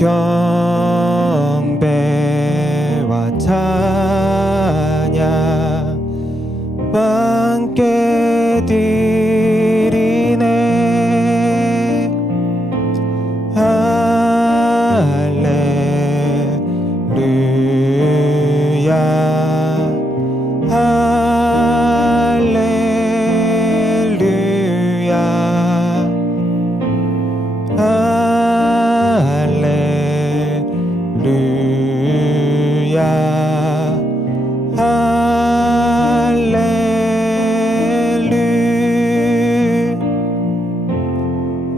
경배와 찬양 함께 드리네. 할렐루야 할렐루야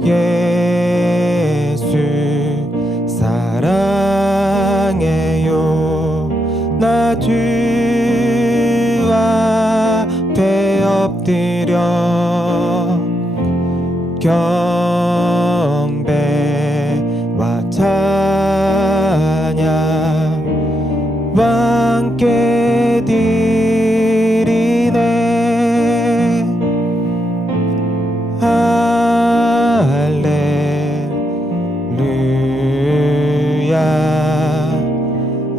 예수 사랑해요. 나 주 앞에 엎드려 경배와 찬양 함께 드리네. 할렐루야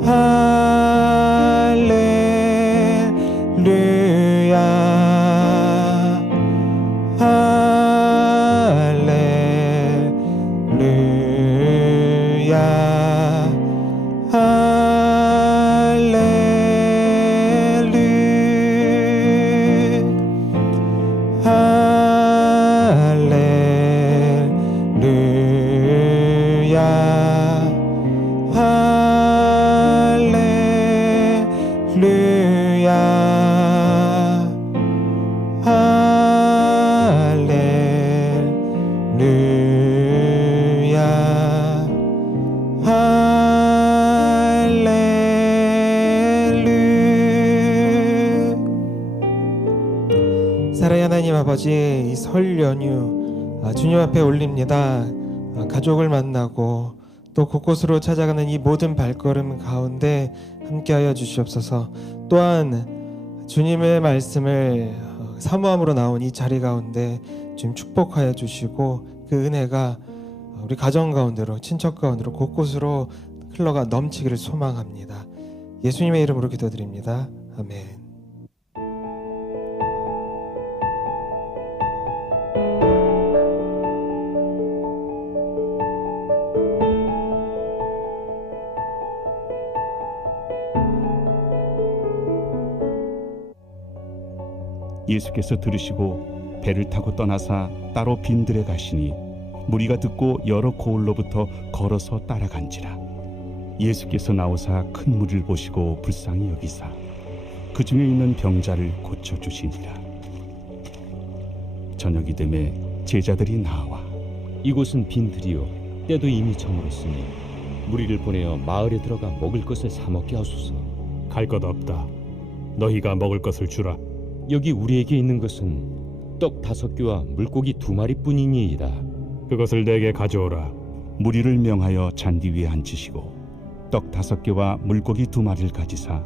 할렐루야 할렐루야 사랑의 하나님 아버지, 이 설 연휴 주님 앞에 올립니다. 가족을 만나고 또 곳곳으로 찾아가는 이 모든 발걸음 가운데 함께하여 주시옵소서. 또한 주님의 말씀을 사모함으로 나온 이 자리 가운데 주님 축복하여 주시고 그 은혜가 우리 가정 가운데로, 친척 가운데로 곳곳으로 흘러가 넘치기를 소망합니다. 예수님의 이름으로 기도드립니다. 아멘. 예수께서 들으시고 배를 타고 떠나사 따로 빈들에 가시니 무리가 듣고 여러 고을로부터 걸어서 따라간지라. 예수께서 나오사 큰 무리를 보시고 불쌍히 여기사 그 중에 있는 병자를 고쳐주시니라. 저녁이 되매 제자들이 나와 이곳은 빈들이요 때도 이미 저물었으니 무리를 보내어 마을에 들어가 먹을 것을 사 먹게 하소서. 갈 것 없다. 너희가 먹을 것을 주라. 여기 우리에게 있는 것은 떡 5개와 물고기 2마리뿐이니이다. 그것을 내게 가져오라. 무리를 명하여 잔디 위에 앉히시고 떡 5개와 물고기 2마리를 가지사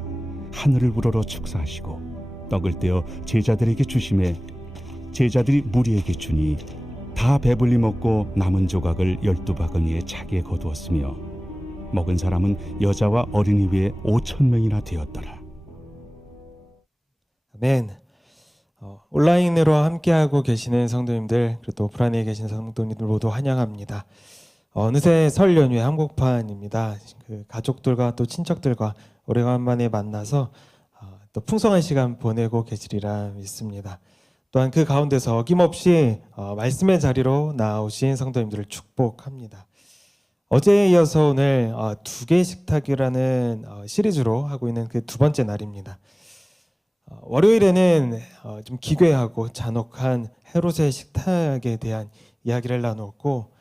하늘을 우러러 축사하시고 떡을 떼어 제자들에게 주시매 제자들이 무리에게 주니 다 배불리 먹고 남은 조각을 12바구니에 차게 거두었으며 먹은 사람은 여자와 어린이 외에 5,000명이나 되었더라. 아멘. 온라인으로 함께하고 계시는 성도님들, 그리고 또 불안에 계신 성도님들 모두 환영합니다. 어느새 설 연휴의 한복판입니다. 그 가족들과 또 친척들과 오래간만에 만나서 또 풍성한 시간 보내고 계시리라 믿습니다. 또한 그 가운데서 어김없이 말씀의 자리로 나오신 성도님들을 축복합니다. 어제에 이어서 오늘 2개 식탁이라는 시리즈로 하고 있는 그 2번째 날입니다. 월요일에는 좀 기괴하고 잔혹한 헤롯의 식탁에 대한 이야기를 나누었고,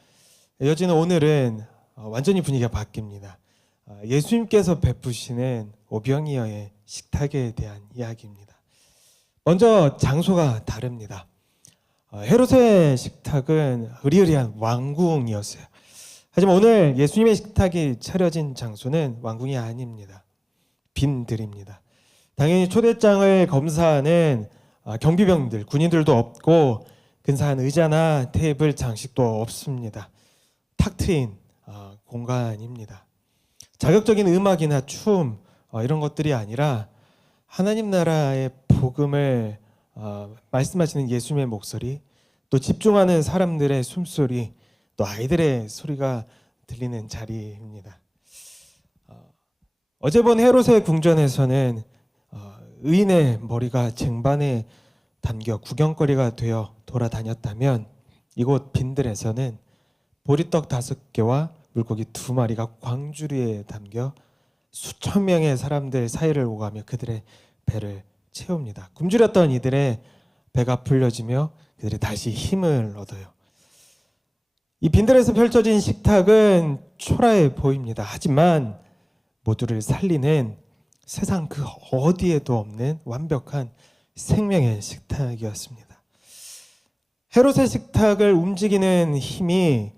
이어지는 오늘은 완전히 분위기가 바뀝니다. 예수님께서 베푸시는 오병이어의 식탁에 대한 이야기입니다. 먼저 장소가 다릅니다. 헤롯의 식탁은 으리으리한 왕궁이었어요. 하지만 오늘 예수님의 식탁이 차려진 장소는 왕궁이 아닙니다. 빈들입니다. 당연히 초대장을 검사하는 경비병들, 군인들도 없고 근사한 의자나 테이블, 장식도 없습니다. 탁 트인 공간입니다. 자극적인 음악이나 춤 이런 것들이 아니라 하나님 나라의 복음을 말씀하시는 예수님의 목소리, 또 집중하는 사람들의 숨소리, 또 아이들의 소리가 들리는 자리입니다. 어제 본 헤롯의 궁전에서는 의인의 머리가 쟁반에 담겨 구경거리가 되어 돌아다녔다면, 이곳 빈들에서는 보리떡 5개와 물고기 2마리가 광주리에 담겨 수천 명의 사람들 사이를 오가며 그들의 배를 채웁니다. 굶주렸던 이들의 배가 불려지며 그들이 다시 힘을 얻어요. 이 빈들에서 펼쳐진 식탁은 초라해 보입니다. 하지만 모두를 살리는 세상 그 어디에도 없는 완벽한 생명의 식탁이었습니다. 헤롯의 식탁을 움직이는 힘이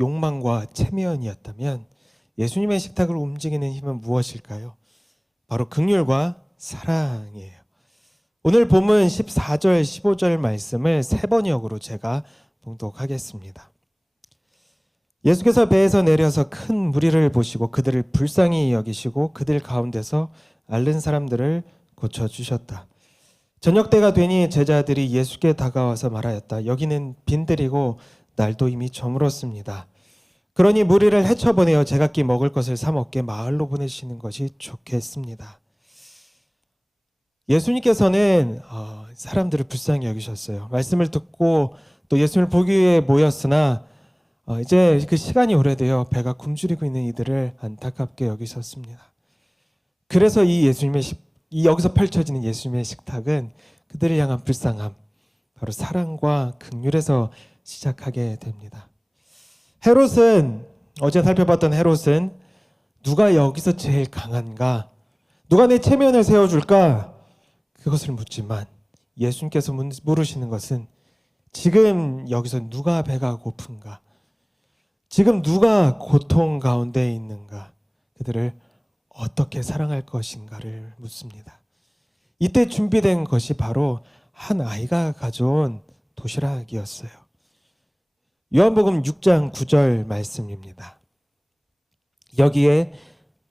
욕망과 체면이었다면, 예수님의 식탁을 움직이는 힘은 무엇일까요? 바로 긍휼과 사랑이에요. 오늘 본문 14절 15절 말씀을 3번역으로 제가 봉독하겠습니다. 예수께서 배에서 내려서 큰 무리를 보시고 그들을 불쌍히 여기시고 그들 가운데서 앓는 사람들을 고쳐주셨다. 저녁 때가 되니 제자들이 예수께 다가와서 말하였다. 여기는 빈들이고 날도 이미 저물었습니다. 그러니 무리를 헤쳐보내어 제각기 먹을 것을 사 먹게 마을로 보내시는 것이 좋겠습니다. 예수님께서는 사람들을 불쌍히 여기셨어요. 말씀을 듣고 또 예수님을 보기 위해 모였으나 이제 그 시간이 오래되어 배가 굶주리고 있는 이들을 안타깝게 여기셨습니다. 그래서 이 여기서 펼쳐지는 예수님의 식탁은 그들을 향한 불쌍함, 바로 사랑과 긍휼에서 시작하게 됩니다. 헤롯은, 어제 살펴봤던 헤롯은 누가 여기서 제일 강한가, 누가 내 체면을 세워줄까, 그것을 묻지만 예수님께서 물으시는 것은 지금 여기서 누가 배가 고픈가, 지금 누가 고통 가운데 있는가, 그들을 어떻게 사랑할 것인가를 묻습니다. 이때 준비된 것이 바로 한 아이가 가져온 도시락이었어요. 요한복음 6장 9절 말씀입니다. 여기에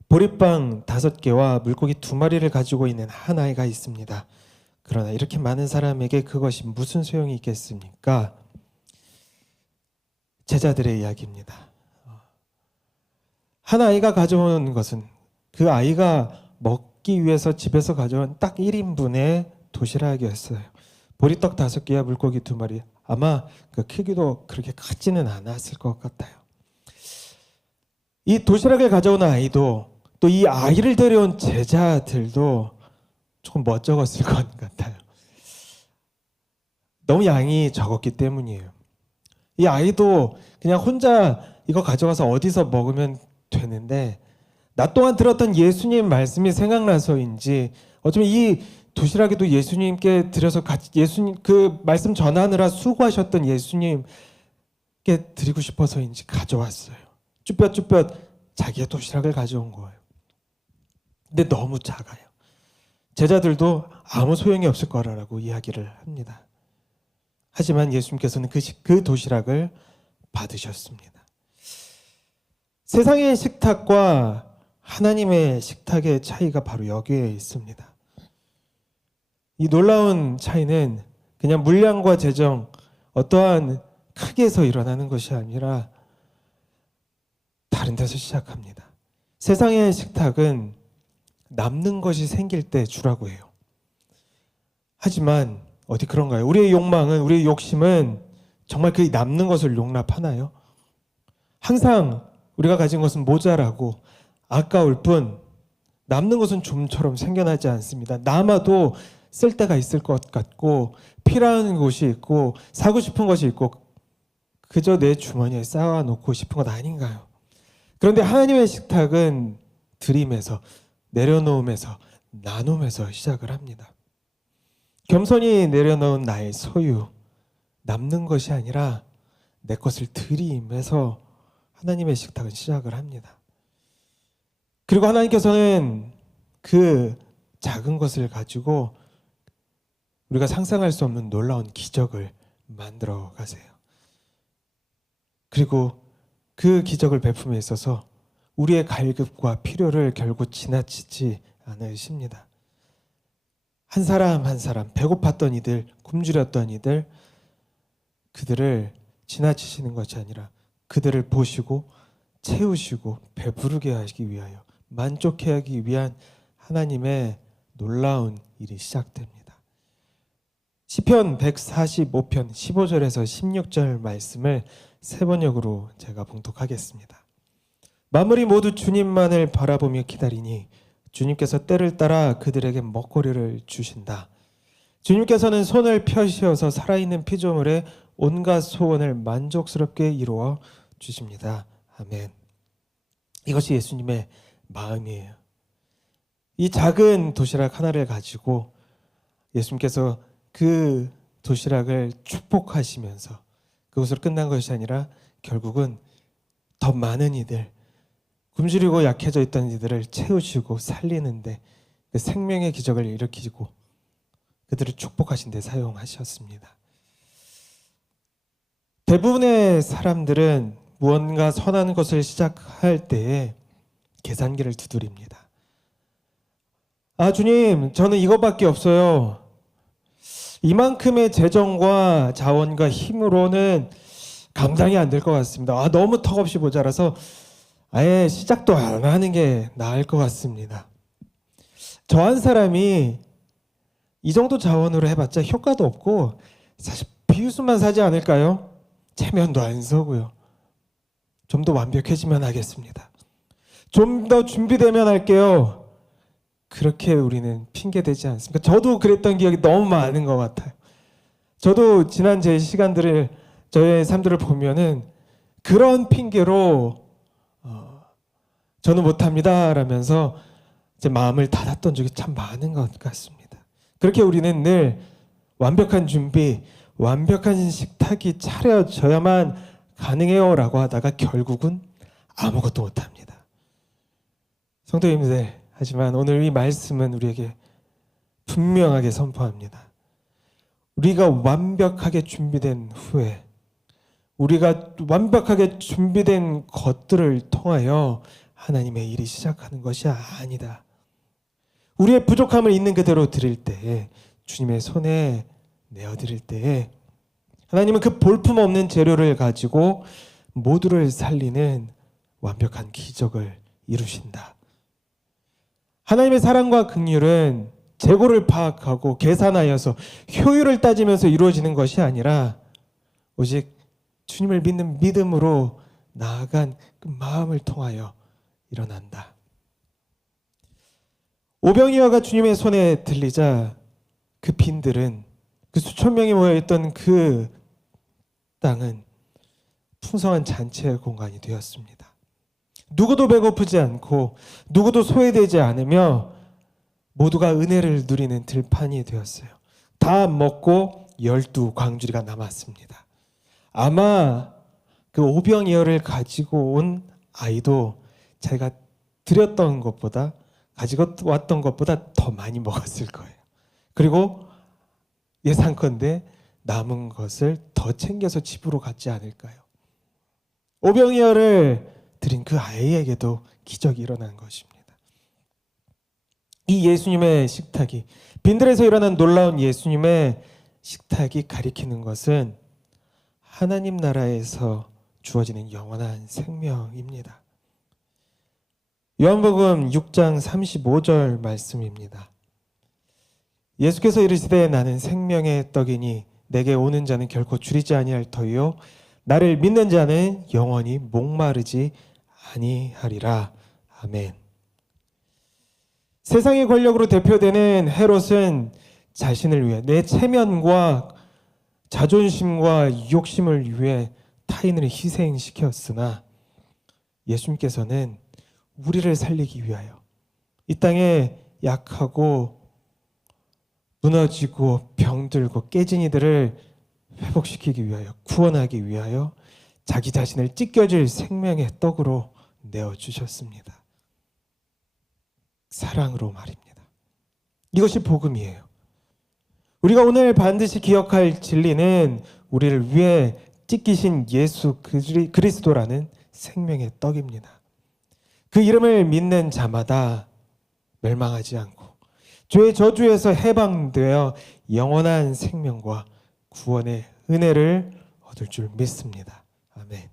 보리빵 5개와 물고기 2마리를 가지고 있는 한 아이가 있습니다. 그러나 이렇게 많은 사람에게 그것이 무슨 소용이 있겠습니까? 제자들의 이야기입니다. 한 아이가 가져온 것은 그 아이가 먹기 위해서 집에서 가져온 딱 1인분의 도시락이었어요. 보리떡 5개와 물고기 2마리. 아마 그 크기도 그렇게 크지는 않았을 것 같아요. 이 도시락을 가져온 아이도, 또 이 아이를 데려온 제자들도 조금 멋쩍었을 것 같아요. 너무 양이 적었기 때문이에요. 이 아이도 그냥 혼자 이거 가져가서 어디서 먹으면 되는데, 낮 동안 들었던 예수님 말씀이 생각나서인지 어쩌면 이 도시락에도 예수님께 드려서 같이 예수님 그 말씀 전하느라 수고하셨던 예수님께 드리고 싶어서인지 가져왔어요. 쭈뼛쭈뼛 자기의 도시락을 가져온 거예요. 근데 너무 작아요. 제자들도 아무 소용이 없을 거라고 이야기를 합니다. 하지만 예수님께서는 그 도시락을 받으셨습니다. 세상의 식탁과 하나님의 식탁의 차이가 바로 여기에 있습니다. 이 놀라운 차이는 그냥 물량과 재정, 어떠한 크게서 일어나는 것이 아니라 다른 데서 시작합니다. 세상의 식탁은 남는 것이 생길 때 주라고 해요. 하지만 어디 그런가요? 우리의 욕망은, 우리의 욕심은 정말 그 남는 것을 용납하나요? 항상 우리가 가진 것은 모자라고 아까울 뿐 남는 것은 좀처럼 생겨나지 않습니다. 남아도 쓸 데가 있을 것 같고 필요한 곳이 있고 사고 싶은 것이 있고 그저 내 주머니에 쌓아놓고 싶은 것 아닌가요? 그런데 하나님의 식탁은 드림에서, 내려놓음에서, 나눔에서 시작을 합니다. 겸손히 내려놓은 나의 소유, 남는 것이 아니라 내 것을 드림에서 하나님의 식탁은 시작을 합니다. 그리고 하나님께서는 그 작은 것을 가지고 우리가 상상할 수 없는 놀라운 기적을 만들어 가세요. 그리고 그 기적을 베품에 있어서 우리의 갈급과 필요를 결국 지나치지 않으십니다. 한 사람 한 사람, 배고팠던 이들, 굶주렸던 이들, 그들을 지나치시는 것이 아니라 그들을 보시고 채우시고 배부르게 하시기 위하여, 만족해 하기 위한 하나님의 놀라운 일이 시작됩니다. 시편 145편 15절에서 16절 말씀을 세 번역으로 제가 봉독하겠습니다. 만물이 모두 주님만을 바라보며 기다리니 주님께서 때를 따라 그들에게 먹거리를 주신다. 주님께서는 손을 펴시어서 살아있는 피조물의 온갖 소원을 만족스럽게 이루어 주십니다. 아멘. 이것이 예수님의 마음이에요. 이 작은 도시락 하나를 가지고 예수님께서 그 도시락을 축복하시면서 그것으로 끝난 것이 아니라 결국은 더 많은 이들, 굶주리고 약해져 있던 이들을 채우시고 살리는데 그 생명의 기적을 일으키고 그들을 축복하신 데 사용하셨습니다. 대부분의 사람들은 무언가 선한 것을 시작할 때에 계산기를 두드립니다. 아, 주님, 저는 이것밖에 없어요. 이만큼의 재정과 자원과 힘으로는 감당이 안 될 것 같습니다. 아, 너무 턱없이 모자라서 아예 시작도 안 하는 게 나을 것 같습니다. 저 한 사람이 이 정도 자원으로 해봤자 효과도 없고 사실 비유수만 사지 않을까요? 체면도 안 서고요. 좀 더 완벽해지면 하겠습니다. 좀 더 준비되면 할게요. 그렇게 우리는 핑계대지 않습니까? 저도 그랬던 기억이 너무 많은 것 같아요. 저도 지난 제 시간들을, 저의 삶들을 보면은 그런 핑계로 저는 못합니다 라면서 제 마음을 닫았던 적이 참 많은 것 같습니다. 그렇게 우리는 늘 완벽한 준비, 완벽한 식탁이 차려져야만 가능해요 라고 하다가 결국은 아무것도 못합니다. 성도님들, 하지만 오늘 이 말씀은 우리에게 분명하게 선포합니다. 우리가 완벽하게 준비된 후에, 우리가 완벽하게 준비된 것들을 통하여 하나님의 일이 시작하는 것이 아니다. 우리의 부족함을 있는 그대로 드릴 때에, 주님의 손에 내어드릴 때에 하나님은 그 볼품없는 재료를 가지고 모두를 살리는 완벽한 기적을 이루신다. 하나님의 사랑과 긍휼은 재고를 파악하고 계산하여서 효율을 따지면서 이루어지는 것이 아니라 오직 주님을 믿는 믿음으로 나아간 그 마음을 통하여 일어난다. 오병이어가 주님의 손에 들리자 그 빈들은, 그 수천 명이 모여있던 그 땅은 풍성한 잔치의 공간이 되었습니다. 누구도 배고프지 않고 누구도 소외되지 않으며 모두가 은혜를 누리는 들판이 되었어요. 다 먹고 12광주리가 남았습니다. 아마 그 오병이어를 가지고 온 아이도 자기가 드렸던 것보다, 가지고 왔던 것보다 더 많이 먹었을 거예요. 그리고 예상컨대 남은 것을 더 챙겨서 집으로 갔지 않을까요? 오병이어를 드린 그 아이에게도 기적이 일어난 것입니다. 이 예수님의 식탁이, 빈들에서 일어난 놀라운 예수님의 식탁이 가리키는 것은 하나님 나라에서 주어지는 영원한 생명입니다. 요한복음 6장 35절 말씀입니다. 예수께서 이르시되 나는 생명의 떡이니 내게 오는 자는 결코 줄이지 아니할 터이요 나를 믿는 자는 영원히 목마르지 아니하리라. 아멘. 세상의 권력으로 대표되는 헤롯은 자신을 위해, 내 체면과 자존심과 욕심을 위해 타인을 희생시켰으나 예수님께서는 우리를 살리기 위하여 이 땅에 약하고 무너지고 병들고 깨진 이들을 회복시키기 위하여, 구원하기 위하여 자기 자신을 찢겨질 생명의 떡으로 내어주셨습니다. 사랑으로 말입니다. 이것이 복음이에요. 우리가 오늘 반드시 기억할 진리는 우리를 위해 찢기신 예수 그리스도라는 생명의 떡입니다. 그 이름을 믿는 자마다 멸망하지 않고 죄의 저주에서 해방되어 영원한 생명과 구원의 은혜를 얻을 줄 믿습니다. 아멘.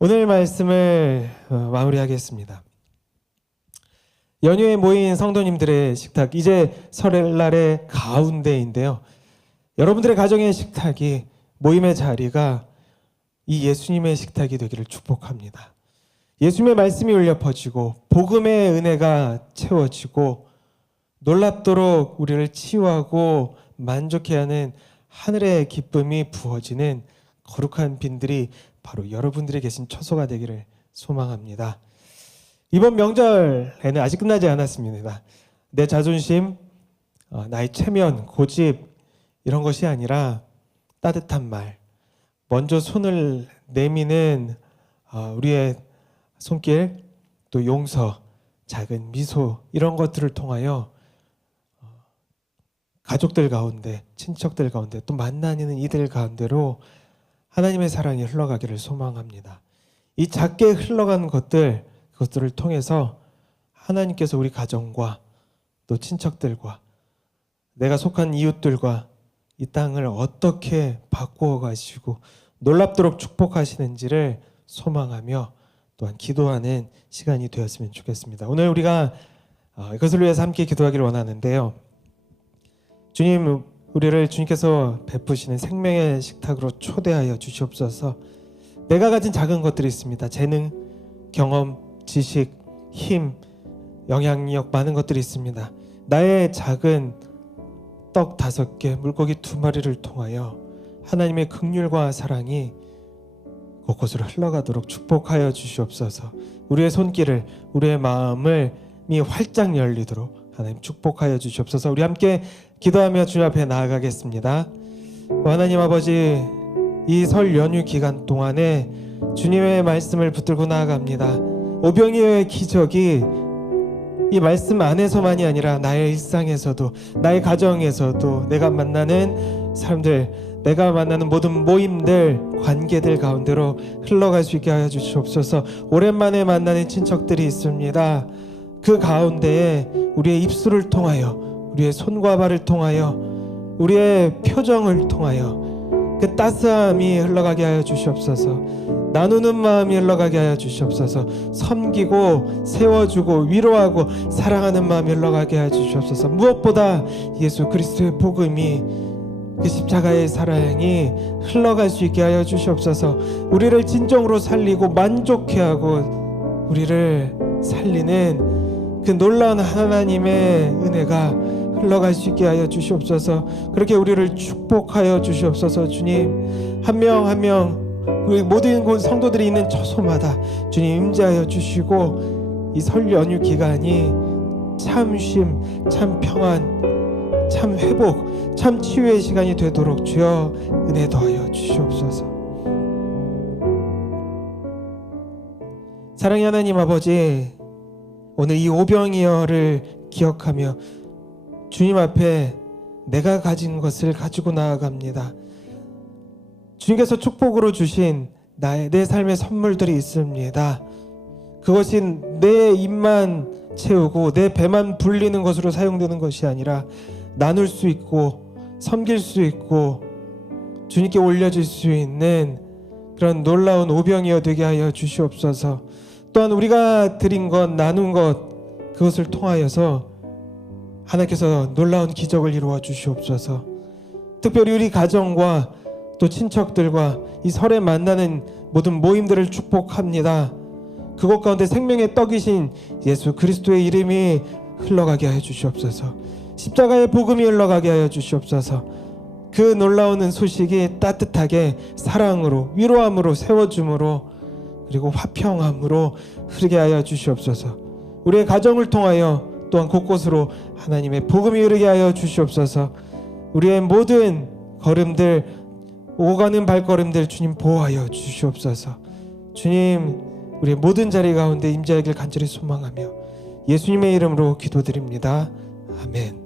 오늘 말씀을 마무리하겠습니다. 연휴에 모인 성도님들의 식탁, 이제 설날의 가운데인데요. 여러분들의 가정의 식탁이, 모임의 자리가 이 예수님의 식탁이 되기를 축복합니다. 예수님의 말씀이 울려 퍼지고 복음의 은혜가 채워지고 놀랍도록 우리를 치유하고 만족해 하는 하늘의 기쁨이 부어지는 거룩한 빈들이 바로 여러분들이 계신 처소가 되기를 소망합니다. 이번 명절에는 아직 끝나지 않았습니다. 내 자존심, 나의 체면, 고집 이런 것이 아니라 따뜻한 말, 먼저 손을 내미는 우리의 손길, 또 용서, 작은 미소 이런 것들을 통하여 가족들 가운데, 친척들 가운데, 또 만나는 이들 가운데로 하나님의 사랑이 흘러가기를 소망합니다. 이 작게 흘러가는 그것들을 통해서 하나님께서 우리 가정과 또 친척들과 내가 속한 이웃들과 이 땅을 어떻게 바꾸어 가시고 놀랍도록 축복하시는지를 소망하며 또한 기도하는 시간이 되었으면 좋겠습니다. 오늘 우리가 이것을 위해서 함께 기도하기를 원하는데요. 주님, 우리를 주님께서 베푸시는 생명의 식탁으로 초대하여 주시옵소서. 내가 가진 작은 것들이 있습니다. 재능, 경험, 지식, 힘, 영향력 많은 것들이 있습니다. 나의 작은 떡 5개, 물고기 2마리를 통하여 하나님의 긍휼과 사랑이 곳곳으로 흘러가도록 축복하여 주시옵소서. 우리의 손길을, 우리의 마음을 활짝 열리도록 하나님 축복하여 주시옵소서. 우리 함께 기도하며 주님 앞에 나아가겠습니다. 하나님 아버지, 이 설 연휴 기간 동안에 주님의 말씀을 붙들고 나아갑니다. 오병이어의 기적이 이 말씀 안에서만이 아니라 나의 일상에서도, 나의 가정에서도, 내가 만나는 사람들, 내가 만나는 모든 모임들, 관계들 가운데로 흘러갈 수 있게 하여 주시옵소서. 오랜만에 만나는 친척들이 있습니다. 그 가운데에 우리의 입술을 통하여, 우리의 손과 발을 통하여, 우리의 표정을 통하여 그 따스함이 흘러가게 하여 주시옵소서. 나누는 마음이 흘러가게 하여 주시옵소서. 섬기고 세워주고 위로하고 사랑하는 마음이 흘러가게 하여 주시옵소서. 무엇보다 예수 그리스도의 복음이, 그 십자가의 사랑이 흘러갈 수 있게 하여 주시옵소서. 우리를 진정으로 살리고 만족해하고 우리를 살리는 그 놀라운 하나님의 은혜가 흘러갈 수 있게 하여 주시옵소서. 그렇게 우리를 축복하여 주시옵소서. 주님, 한 명 한 명 우리 모든 곳 성도들이 있는 처소마다 주님 임재하여 주시고 이 설 연휴 기간이 참 쉼, 참 평안, 참 회복, 참 치유의 시간이 되도록 주여 은혜 더하여 주시옵소서. 사랑의 하나님 아버지, 오늘 이 오병이어를 기억하며 주님 앞에 내가 가진 것을 가지고 나아갑니다. 주님께서 축복으로 주신 내 삶의 선물들이 있습니다. 그것이 내 입만 채우고 내 배만 불리는 것으로 사용되는 것이 아니라 나눌 수 있고 섬길 수 있고 주님께 올려질 수 있는 그런 놀라운 오병이어 되게 하여 주시옵소서. 또한 우리가 드린 것, 나눈 것, 그것을 통하여서 하나님께서 놀라운 기적을 이루어 주시옵소서. 특별히 우리 가정과 또 친척들과 이 설에 만나는 모든 모임들을 축복합니다. 그곳 가운데 생명의 떡이신 예수 그리스도의 이름이 흘러가게 하여 주시옵소서. 십자가의 복음이 흘러가게 하여 주시옵소서. 그 놀라운 소식이 따뜻하게 사랑으로, 위로함으로, 세워줌으로, 그리고 화평함으로 흐르게 하여 주시옵소서. 우리의 가정을 통하여 또한 곳곳으로 하나님의 복음이 흐르게 하여 주시옵소서. 우리의 모든 걸음들, 오가는 발걸음들 주님 보호하여 주시옵소서. 주님, 우리의 모든 자리 가운데 임재하길 간절히 소망하며 예수님의 이름으로 기도드립니다. 아멘.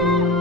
네.